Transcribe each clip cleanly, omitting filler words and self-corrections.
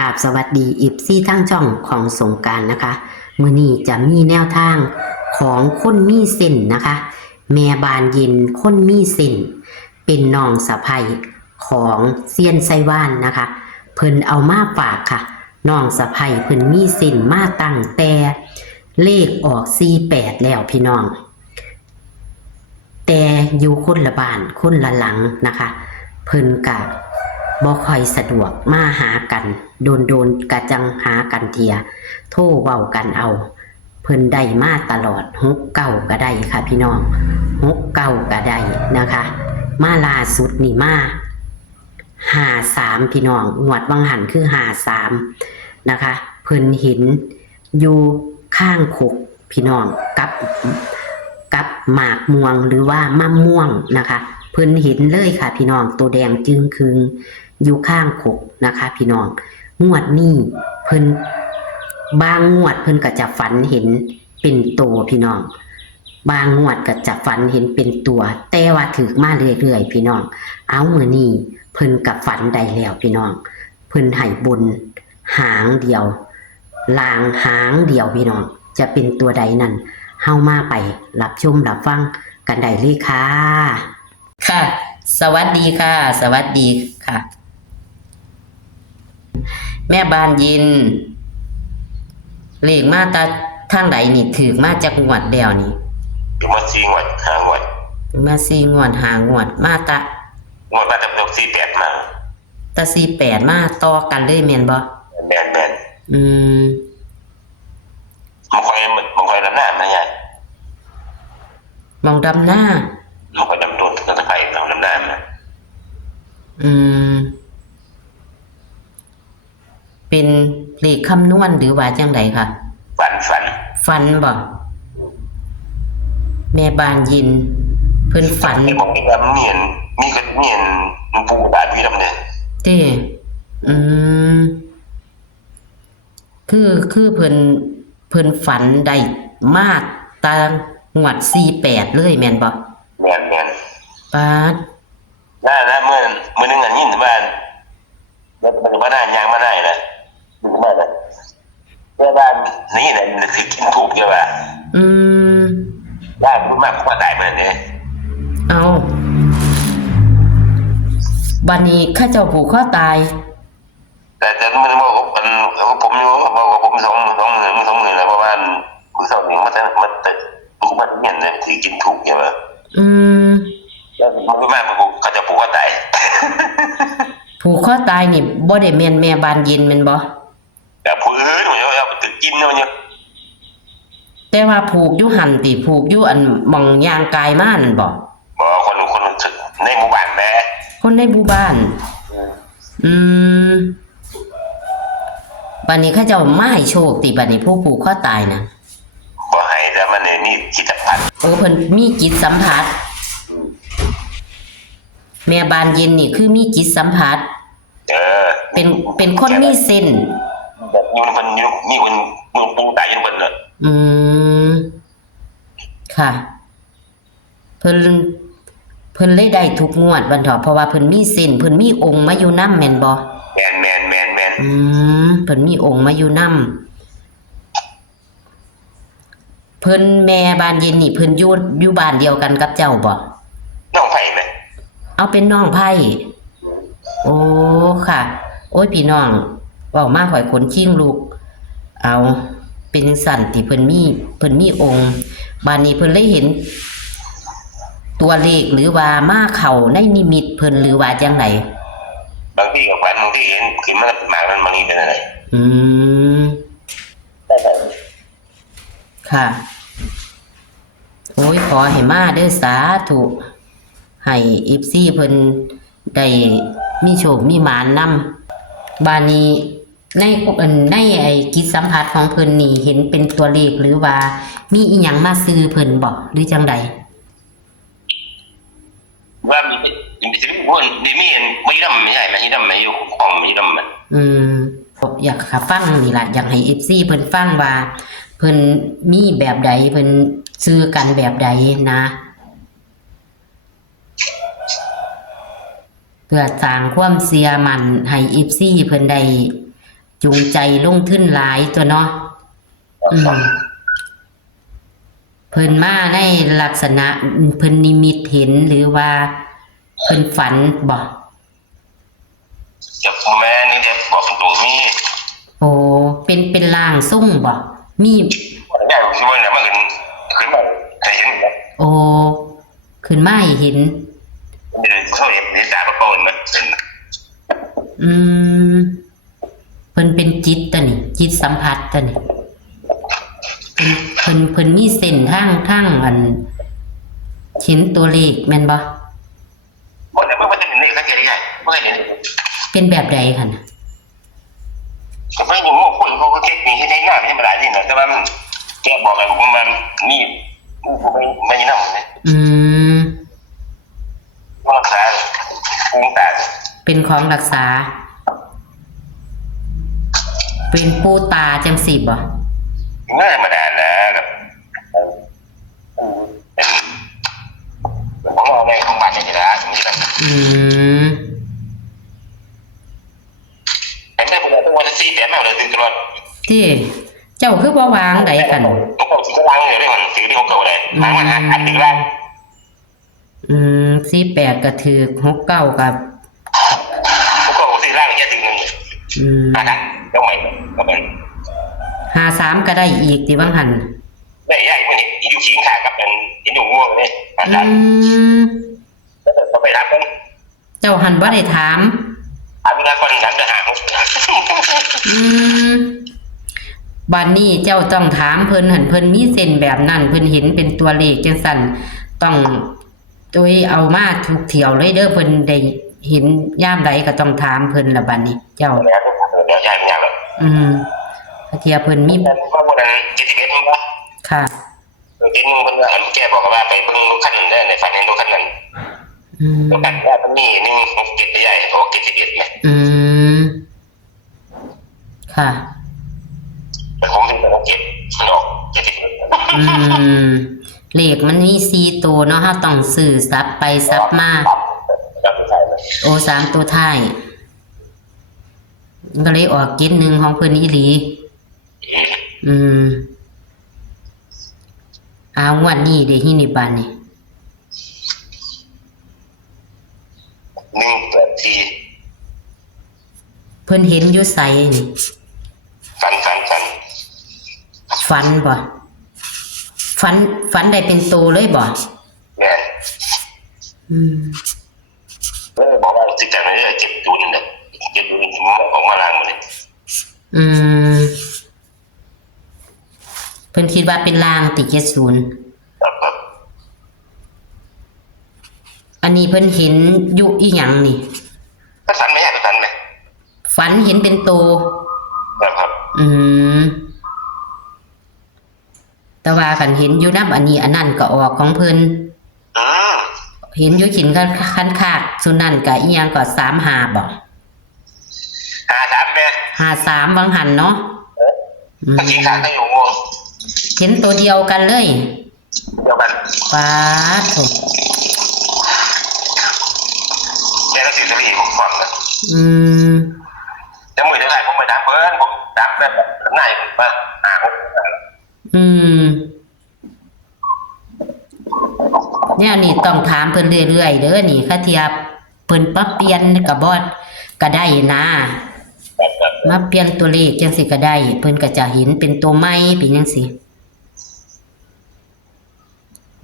กราบสวัสดีอิฟซี่ทั้งช่องของสงกรานต์นะคะมื้อนี้จะมีแนวทางของคนมีเส้นนะคะแม่บานเย็นคนมีเส้นเป็นน้องสะใภ้ของเซียนไซว่านนะคะเพิ่นเอามาฝากค่ะน้องสะใภ้เพิ่นมีเส้นมาตั้งแต่เลขออก48แล้วพี่น้องแต่อยู่คนละบ้านคนละหลังนะคะเพิ่นกะบ่ค่อยสะดวกมาหากันโดนกะจังหากันเทียโทรเว้ากันเอาเพิ่นได้มาตลอด69ก็ได้ค่ะพี่น้อง69ก็ได้นะคะมาล่าสุดนี่มา53พี่น้องงวดวังหันคือ53นะคะเพิ่นเห็นอยู่ข้างขกพี่น้องกับหมากม่วงหรือว่ามะม่วงนะคะเพิ่นเห็นเลยค่ะพี่น้องตัวแดงจึงคืงอยู่ข้างขกนะคะพี่น้องงวดนี้เพิ่นบางงวดเพิ่นก็จะฝันเห็นเป็นตัวพี่น้องบางงวดก็จะฝันเห็นเป็นตัวแต่ว่าถือมาเรื่อยๆพี่น้องเอามื้อนี้เพิ่นกับฝันได้แล้วพี่น้องเพิ่นให้บนหางเดียวลางหางเดียวพี่น้องจะเป็นตัวใดนั่นเฮามาไปรับชมรับฟังกันได้เลยค่ะค่ะสวัสดีค่ะสวัสดีค่ะแม่บานยินเลขมาตาทางใดนี่ถือมาจากงวดเดียวนี่มา4 งวด5 งวดมา4 งวด5 งวดมาตะงวดมาตะ48มาตะ48มาต่อกันเลยแม่นบ่แม่นมันค่อยดำหน้ามันใหญ่มองดำหน้ามันค่อยดำโดนก็ตะไคร้ดำหน้ามันเป็นเลขคำนวณหรือว่าจังไดค่ะฝันบ่แม่บานยินเพิ่นฝันบอกมีว่าเมียนปูบาดวีดำเนี่ยติคือเพิ่นฝันได้มากตามงวด48เลยแม่นบ่แม่นปาดนะมื้อนึงอันยินว่าแล้วมันบ่น่ายางมาได้นะอยู่มาน่ะแต่บ้านนี่น่ะมันสิกินถูกอยู่ว่าบ้านมันมากกว่าได้มื้อนี้เอาบัดนี้ข้าเจ้าผูกคอตายแต่มันบอกผมอยู่บอกว่าผม2 มื้อแล้วเพราะว่ามื้อ2นี่มันตึกมันเห็นเลยสิกินถูกอยู่ว่าแล้วมันมาเขาจะผูกคอตายผูกคอตายนี่บ่ได้แม่นแม่บานเย็นแม่นบ่แต่ผู้อื่นเอาไปกินเนาะเนี่ยแต่ว่าผูกอยู่หั่นติผูกอยู่อันหม่องย่างกายมานั่นบ่คนในหมู่บ้านแม่คนในหมู่บ้านบัดนี้เขาเจ้ามาให้โชคติบัดนี้ผู้ผูกคอตายน่ะบ่ให้แต่มันนี่จิตสัมผัสโอ้เพิ่นมีจิตสัมผัสแม่บานเย็นนี่คือมีจิตสัมผัสเป็นคนมีเส้นแบบมีคนปูตายอยู่เพิ่นน่ะค่ะเพิ่นเลยได้ทุกงวดบัดเถาะเพราะว่าเพิ่นมีเส้นเพิ่นมีองค์มาอยู่นำแม่นบ่แม่นเพิ่นมีองค์มาอยู่นำเพิ่นแม่บานเย็นนี่เพิ่นอยู่บ้านเดียวกันกับเจ้าบ่น้องไผแม่เอาเป็นน้องไผโอ้ค่ะโอ้ยพี่น้องเว้ามาข่อยขนชิงลูกเอาเป็นสั่นที่เพิ่นมีองค์บัดนี้เพิ่นเลยเห็นตัวเลขหรือว่ามาเข้าในนิมิตเพิ่นหรือว่าจังไดบางทีก็ฝันบางทีเห็นคือมันมามันบางทีเป็นอะไรค่ะโอ้ยขอให้มาเด้อสาธุให้FCเพิ่นได้มีโชคมีหมานนำบาดนี้ในไอ้จิตสัมผัสของเพิ่นนี่เห็นเป็นตัวเลขหรือว่ามีอีหยังมาซื้อเพิ่นบ่หรือจังใดว่ามีคนมีไม่ดำไม่ใช่ไม่ดำไม่อยู่ของไม่ดำมันอยากฟังนี่ล่ะอยากให้ FC เพิ่นฟังว่าเพิ่นมีแบบใดเพิ่นซื้อกันแบบใดนะเพื่อสร้างความเชื่อมั่นให้ FC เพิ่นได้ จูงใจลงทุนหลายตัวเนาะเพิ่นมาในลักษณะเพิ่นนิมิตเห็นหรือว่าเพิ่นฝันบ่จะแม่นี่จะบอกตรงนี้โอ้เป็นร่างทรงบ่มีได้ที่ว่าเนี่ยมันขึ้นมาเคยเห็นโอ้ขึ้นมาให้เห็นเขาเห็นในตาประกอบมันเพิ่นเป็นจิตตะนี่จิตสัมผัสตะนี่เพิ่นมีเส้นทางอันเห็นตัวเลขแม่นบ่บ่ได้มันจะเห็นเลขก็จะได้บ่เห็นเป็นแบบใดคั่นน่ะก็ไม่รู้คนเขาก็เทคนิคที่ใช้งานไม่เป็นไรนี่นะแต่ว่ามันแกบอกเลยมันมีไม่นำรักษาเป็นของรักษาเป็นปูตาจังสิบ่ง่ายมาได้นะครับผมเอาในของบ้านนี่ละนี่ละแต่แม่ผมต้องวันที่4 8แม่เลยถึงตลอดที่เจ้าคือบ่วางใดกันผมสิวางเลยมันถือที่ของเก่าได้วางอันนึงละ48ก็ถือ69กับ69สิล่างแค่ถึงนึงต้องใหม่ก็เป็น53ก็ได้อีกที่บางหันได้ใหญ่กว่านี้อยู่ขี้ขากับเป็นที่ดูง่วงนี่ก็ไปรับมันเจ้าหันบ่ได้ถามแล้วคนนั้นจะหาบัดนี้เจ้าต้องถามเพิ่นหันเพิ่นมีเส้นแบบนั้นเพิ่นเห็นเป็นตัวเลขจังซั่นต้องโดยเอามาทุกเที่ยวเลยเด้อเพิ่นได้เห็นยามใดก็ต้องถามเพิ่นละบัดนี้เจ้าเดี๋ยวใช่ยามแล้วเทียเพิ่นมีข้อมูลนั้น71มั้งค่ะจริงเพิ่นว่าแกบอกว่าไปเบิ่งรถคันนั้นได้ในฝันเห็นรถคันนั้นรถคันว่ามันมี167ใหญ่ออก71ไงค่ะแต่ของที่มัน7มันออก71เลขมันมี4ตัวเนาะเฮาต้องซื้อซับไปซับมาโอ้3ตัวท้ายก็เลยออก71ของเพิ่นอีหลีงวดนี้เด้ฮินิบานนี่เพิ่นเห็นอยู่ไสนี่ฝันบ่ฝันได้เป็นโตเลยบ่แม่บอกว่าสิจังได๋เจ็บจุนน่ะเจ็บจุนออกมาล้างหมดเลยเพิ่นคิดว่าเป็นลางติ70อันนี้เพิ่นเห็นอยู่อีหยังนี่ฝันไหมฝันเห็นเป็นโตครับแต่ว่าคันเห็นอยู่นำอันนี้อันนั้นก็ออกของเพิ่นเห็นอยู่ขินคันคาดสุนั่นก็อีหยังก็35บ่53แม่53วังหันเนาะขินคาดก็อยู่เห็นตัวเดียวกันเลยเดียวกันป๊าดโถแค่สิรีผมฟังนะแล้วมื้อเท่าไหร่ผมไปถามเพิ่นผมถามแบบไหนมาเนี่ยนี่ต้องถามเพิ่นเรื่อยๆเด้อนี่ค่ะเทียบเพิ่นปรับเปลี่ยนก็บ่ก็ได้นะมาเปลี่ยนตัวเลขจังซี่ก็ได้เพิ่นก็จะเห็นเป็นตัวใหม่เป็นจังซี่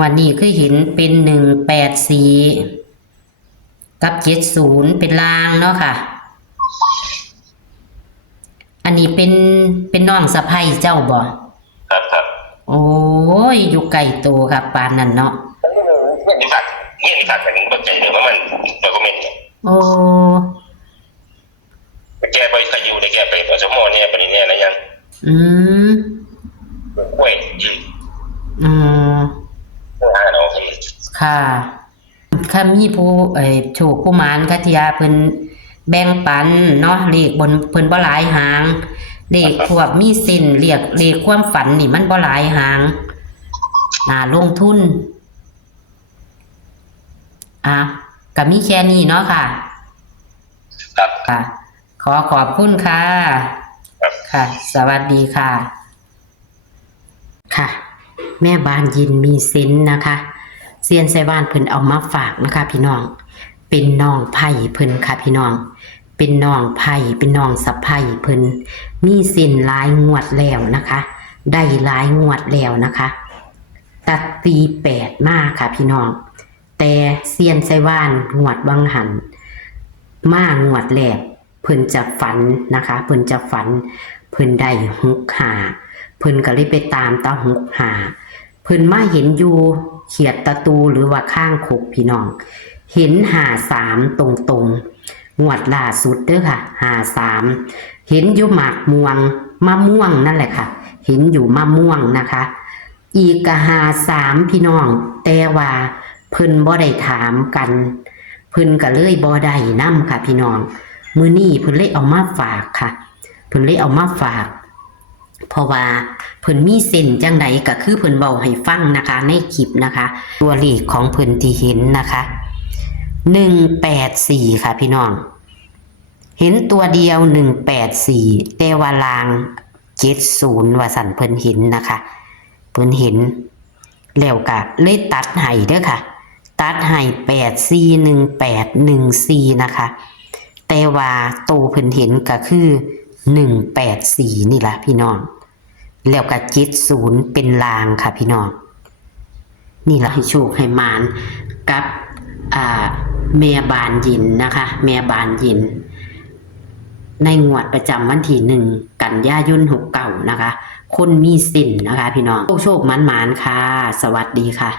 วันนี้คือเห็นเป็น184กับ70เป็นลางเนาะค่ะอันนี้เป็นน้องสะใภ้เจ้าบ่ครับโอ้ยอยู่ไกลโตครับปานนั้นเนาะนี่ฝากกันบ่ใจเลยว่ามันคอมเมนต์โอ้แกไปขยูได้แกไปอสมเนี่ยปริญญาอะไรยังโอ้ยค่ะค่ะมีผู้โชคผู้หมานคัทยาเพิ่นแบ่งปันเนาะเลขบนเพิ่นบ่หลายหางเลขพวกมีเส้นเรียกเลขความฝันนี่มันบ่หลายหางน่าลงทุนก็มีแค่นี้เนาะค่ะครับค่ะขอบคุณค่ะ ค่ะ สวัสดีค่ะ ค่ะ แม่บ้านยินมีเซนส์นะคะเซียนไซบ้านเพิ่นเอามาฝากนะคะพี่น้องเป็นน้องไผ่เพิ่นค่ะพี่น้องเป็นน้องไผ่เป็นน้องสะใภ้เพิ่นมีเส้นหลายงวดแล้วนะคะได้หลายงวดแล้วนะคะตัดตี8มาค่ะพี่น้องแต่เซียนไซบ้านงวดวังหันมางวดแรกเพิ่นจะฝันนะคะเพิ่นจะฝันเพิ่นได้65เพิ่นก็เลยไปตามตา65เพิ่นมาเห็นอยู่เขียดตะตูหรือว่าข้างคกพี่น้องเห็น53ตรงๆงวดล่าสุดเด้อค่ะ53เห็นอยู่หมากม่วงมะม่วงนั่นแหละค่ะเห็นอยู่มะม่วงนะคะอีกก็53พี่น้องแต่ว่าเพิ่นบ่ได้ถามกันเพิ่นก็เลยบ่ได้นำค่ะพี่น้องมื้อนี้เพิ่นเลยเอามาฝากค่ะเพิ่นเลยเอามาฝากเพราะว่าเพิ่นมีเส้นจังไดก็คือเพิ่นเว้าให้ฟังนะคะในคลิปนะคะตัวเลขของเพิ่นที่เห็นนะคะ184ค่ะพี่น้องเห็นตัวเดียว184แต่ว่าลาง70ว่าสั่นเพิ่นเห็นนะคะเพิ่นเห็นแล้วก็เลยตัดให้เด้อค่ะตัดให้841814นะคะแต่ว่าโตเพิ่นเห็นก็คือ184นี่ล่ะพี่น้องแล้วก็70เป็นลางค่ะพี่น้องนี่ล่ะให้โชคให้มานกับแม่บานยินนะคะแม่บานยินในงวดประจำวันที่1กันยายน69นะคะคนมีสินนะคะพี่น้องโชคหมานๆค่ะสวัสดีค่ะ